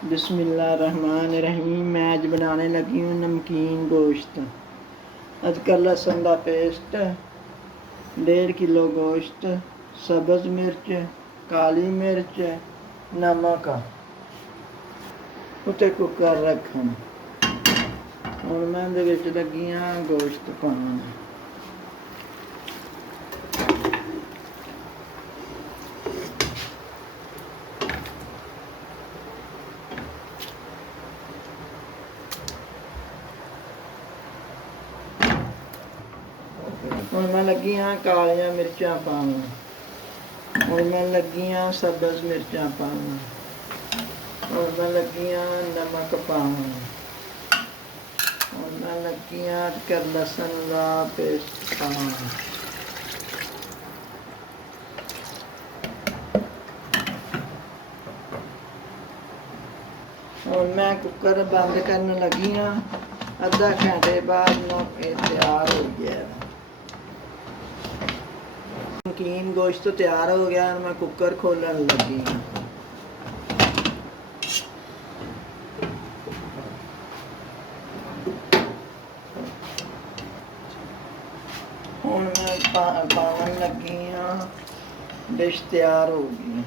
बिस्मिल्लाहिर्रहमानिर्रहीम। मैं अज बनाने लगी हूँ नमकीन गोश्त। अजकल लहसुन का पेस्ट, 1.5 किलो गोश्त, सब्ज़ मिर्च, काली मिर्च, नमक उत्ते कुकर रखन। हुण मैं इहदे विच लगी हाँ गोश्त पाउण। ਹੁਣ मैं लगी हाँ कालियां मिर्चां पाउण। ਹੁਣ मैं लगी हाँ सब्ज़ मिर्चां पाउण। ਹੁਣ मैं लगी हाँ नमक पाउण। ਹੁਣ मैं लगी हाँ अदरक लहसुन का पेस्ट पाउण। ਹੁਣ मैं कुकर बंद करन लगी हाँ। अद्धा घंटे बाद तैयार हो गया। नमकीन गोश्त तैयार हो गया। मैं कुकर खोलन लगी हाँ। हुण मैं पावन लगी हाँ। डिश तैयार हो गई।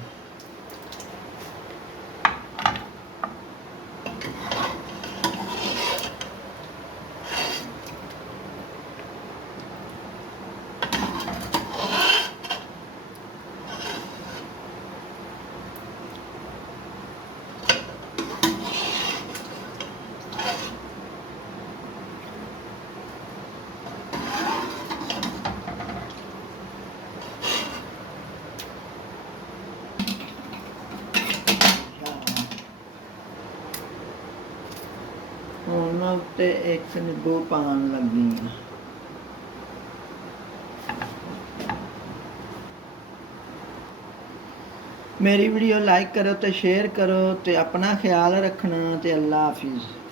ਹੁਣ मैं उत्ते 1 नींबू पान लगी हाँ। मेरी वीडियो लाइक करो तो शेयर करो तो अपना ख्याल रखना। तो अल्लाह हाफिज़।